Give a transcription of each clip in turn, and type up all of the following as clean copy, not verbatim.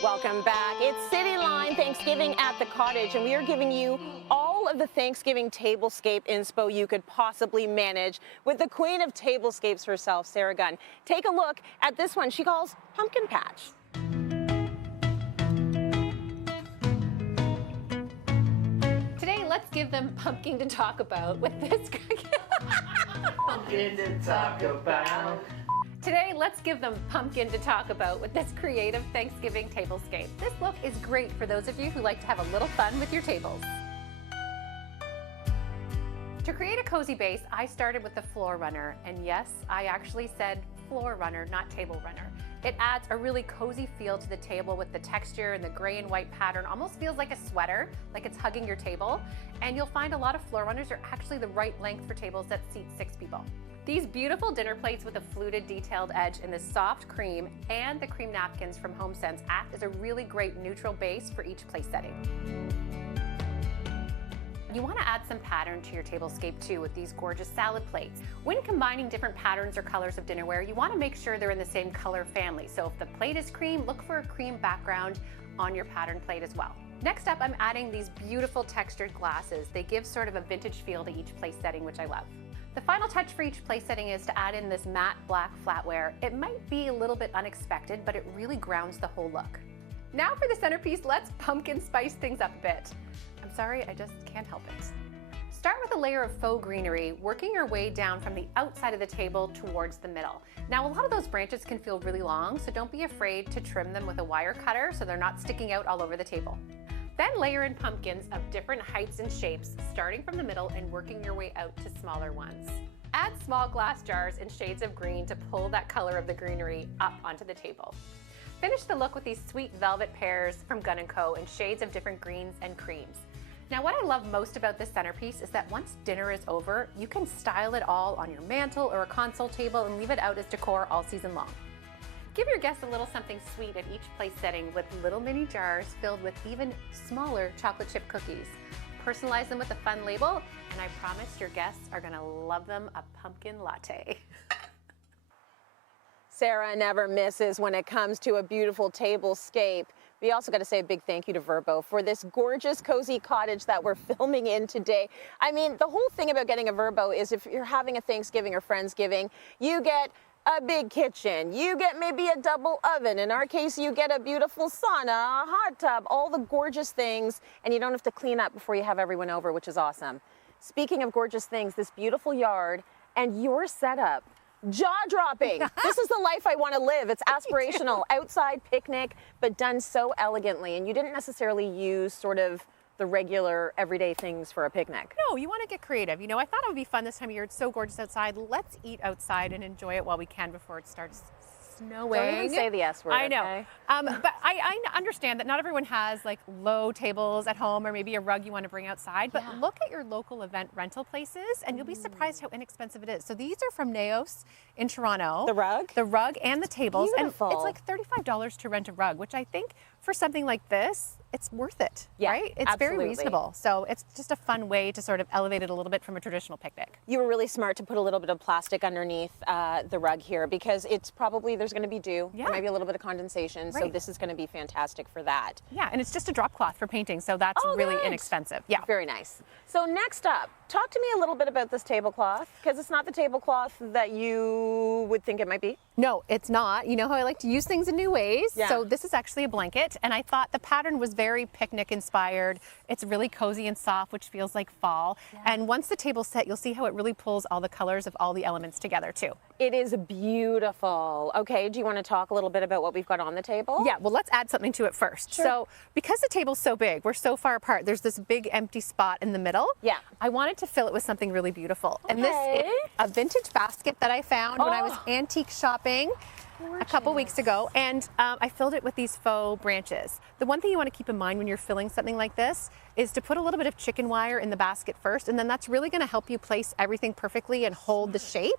Welcome back. It's Cityline Thanksgiving at the Cottage, and we are giving you all of the Thanksgiving tablescape inspo you could possibly manage with the queen of tablescapes herself, Sarah Gunn. Take a look at this one she calls Pumpkin Patch. Today, let's give them pumpkin to talk about with this. Pumpkin to talk about. Today, let's give them pumpkin to talk about with this creative Thanksgiving tablescape. This look is great for those of you who like to have a little fun with your tables. To create a cozy base, I started with the floor runner, and yes, I actually said floor runner, not table runner. It adds a really cozy feel to the table with the texture and the gray and white pattern. Almost feels like a sweater, like it's hugging your table. And you'll find a lot of floor runners are actually the right length for tables that seat 6 people. These beautiful dinner plates with a fluted detailed edge in this soft cream and the cream napkins from HomeSense act as a really great neutral base for each place setting. You want to add some pattern to your tablescape too with these gorgeous salad plates. When combining different patterns or colors of dinnerware, you want to make sure they're in the same color family. So if the plate is cream, look for a cream background on your pattern plate as well. Next up, I'm adding these beautiful textured glasses. They give sort of a vintage feel to each place setting, which I love. The final touch for each place setting is to add in this matte black flatware. It might be a little bit unexpected, but it really grounds the whole look. Now for the centerpiece, let's pumpkin spice things up a bit. I'm sorry, I just can't help it. Start with a layer of faux greenery, working your way down from the outside of the table towards the middle. Now, a lot of those branches can feel really long, so don't be afraid to trim them with a wire cutter so they're not sticking out all over the table. Then layer in pumpkins of different heights and shapes, starting from the middle and working your way out to smaller ones. Add small glass jars in shades of green to pull that color of the greenery up onto the table. Finish the look with these sweet velvet pears from Gunn & Co. in shades of different greens and creams. Now, what I love most about this centerpiece is that once dinner is over, you can style it all on your mantle or a console table and leave it out as decor all season long. Give your guests a little something sweet at each place setting with little mini jars filled with even smaller chocolate chip cookies. Personalize them with a fun label, and I promise your guests are gonna love them a pumpkin latte. Sarah never misses when it comes to a beautiful tablescape. We also got to say a big thank you to Verbo for this gorgeous, cozy cottage that we're filming in today. I mean, the whole thing about getting a Verbo is if you're having a Thanksgiving or Friendsgiving, you get a big kitchen, you get maybe a double oven. In our case, you get a beautiful sauna, a hot tub, all the gorgeous things, and you don't have to clean up before you have everyone over, which is awesome. Speaking of gorgeous things, this beautiful yard and your setup, jaw-dropping. This is the life I want to live. It's aspirational, outside picnic, but done so elegantly. And you didn't necessarily use sort of the regular everyday things for a picnic. No, you want to get creative. You know, I thought it would be fun this time of year. It's so gorgeous outside. Let's eat outside and enjoy it while we can before it starts snowing. Don't even say the S word. I know. Okay? But I understand that not everyone has like low tables at home or maybe a rug you want to bring outside, but look at your local event rental places and you'll be surprised how inexpensive it is. So these are from Naos in Toronto. The rug? The rug and the tables. Beautiful. And it's like $35 to rent a rug, which I think for something like this, it's worth it, right? It's absolutely. very reasonable. So it's just a fun way to sort of elevate it a little bit from a traditional picnic. You were really smart to put a little bit of plastic underneath the rug here because it's probably, there's going to be dew, or maybe a little bit of condensation. So this is going to be fantastic for that. Yeah, and it's just a drop cloth for painting, so that's really inexpensive. Yeah. Very nice. So next up, talk to me a little bit about this tablecloth, because it's not the tablecloth that you would think it might be. No, it's not. You know how I like to use things in new ways. Yeah. So this is actually a blanket, and I thought the pattern was very picnic inspired. It's really cozy and soft, which feels like fall. And once the table's set, you'll see how it really pulls all the colors of all the elements together too. It is beautiful. Okay, do you want to talk a little bit about what we've got on the table? Yeah, well, let's add something to it first. Sure. So because the table's so big, we're so far apart, there's this big empty spot in the middle. Yeah. I wanted to fill it with something really beautiful. And this is a vintage basket that I found when I was antique shopping a couple weeks ago, and I filled it with these faux branches. The one thing you want to keep in mind when you're filling something like this is to put a little bit of chicken wire in the basket first, and then that's really going to help you place everything perfectly and hold the shape.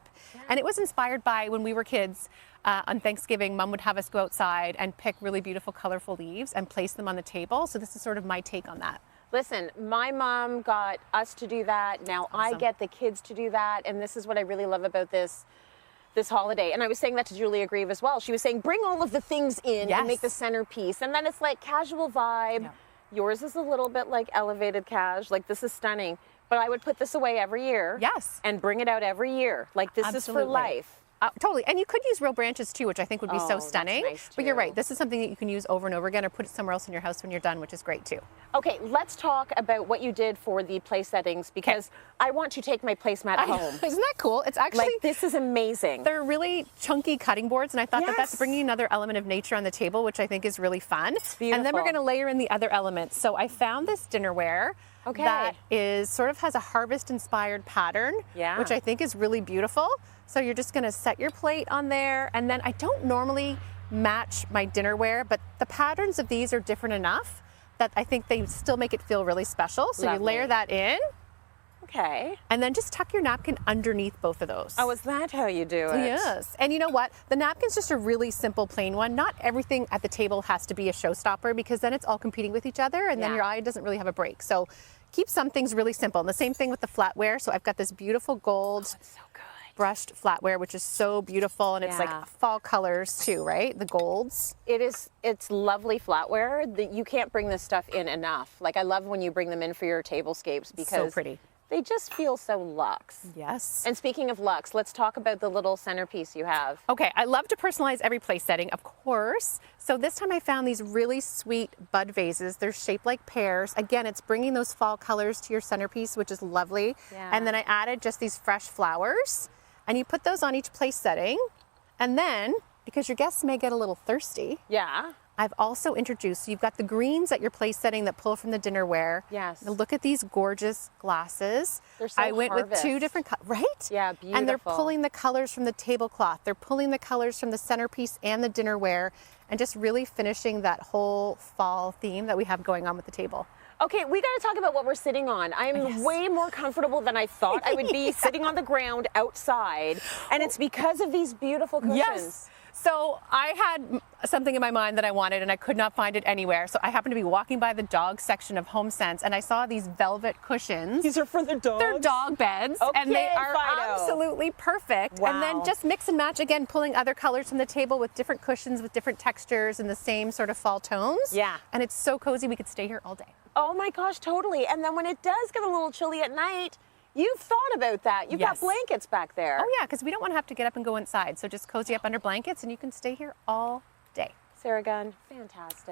And it was inspired by when we were kids. On Thanksgiving, Mom would have us go outside and pick really beautiful, colorful leaves and place them on the table. So this is sort of my take on that. Listen, my mom got us to do that. Now I get the kids to do that. And this is what I really love about this this holiday. And I was saying that to Julia Grieve as well. She was saying, bring all of the things in and make the Yes. centerpiece. And then it's like casual vibe. Yeah. Yours is a little bit like elevated cash. Like, this is stunning. But I would put this away every year. Yes. And bring it out every year. Like, this is for Absolutely. life. Totally. And you could use real branches too, which I think would be Oh, so that's stunning. nice, But you're too. right. This is something that you can use over and over again or put it somewhere else in your house when you're done, which is great too. Okay, let's talk about what you did for the place settings, because I want to take my placemat home. Isn't that cool? It's actually, Like, this is amazing. they're really chunky cutting boards, and I thought that that's Yes. bringing another element of nature on the table, which I think is really fun. And then we're beautiful. going to layer in the other elements. So I found this dinnerware Okay. that is sort of has a harvest-inspired pattern, Yeah. which I think is really beautiful. So you're just going to set your plate on there, and then I don't normally match my dinnerware, but the patterns of these are different enough that I think they still make it feel really special. So you layer Lovely. that in, Okay. and then just tuck your napkin underneath both of those. Oh, is that how you do it? Yes. And you know what? The napkin's just a really simple, plain one. Not everything at the table has to be a showstopper, because then it's all competing with each other, and then Yeah. your eye doesn't really have a break. So keep some things really simple. And the same thing with the flatware. So I've got this beautiful gold So good. brushed flatware, which is so beautiful. And it's Yeah. like fall colors too, right? The golds. It's lovely flatware. That you can't bring this stuff in enough. Like, I love when you bring them in for your tablescapes, because So pretty. they just feel so luxe. Yes. And speaking of luxe, let's talk about the little centerpiece you have. Okay, I love to personalize every place setting, of course. So this time I found these really sweet bud vases. They're shaped like pears. Again, it's bringing those fall colors to your centerpiece, which is lovely. Yeah. And then I added just these fresh flowers, and you put those on each place setting. And then, because your guests may get a little thirsty, Yeah. I've also introduced, so you've got the greens at your place setting that pull from the dinnerware. Yes. Now look at these gorgeous glasses. They're so I went with two harvest. different, right? Yeah, And they're beautiful. pulling the colors from the tablecloth. They're pulling the colors from the centerpiece and the dinnerware, and just really finishing that whole fall theme that we have going on with the table. Okay, we got to talk about what we're sitting on. I'm Yes. way more comfortable than I thought I would be sitting on the ground outside, and it's because of these beautiful cushions. So I had something in my mind that I wanted, and I could not find it anywhere. So I happened to be walking by the dog section of HomeSense, and I saw these velvet cushions. These are for the dogs. They're dog beds, and they Okay, are Fido. absolutely perfect. And then Wow. just mix and match again, pulling other colors from the table with different cushions, with different textures and the same sort of fall tones. Yeah. And it's so cozy, we could stay here all day. Oh my gosh, totally. And then when it does get a little chilly at night, you've thought about that. You've got Yes. blankets back there. Oh yeah, because we don't want to have to get up and go inside. So just cozy up under blankets, and you can stay here all day. Sarah Gunn, fantastic.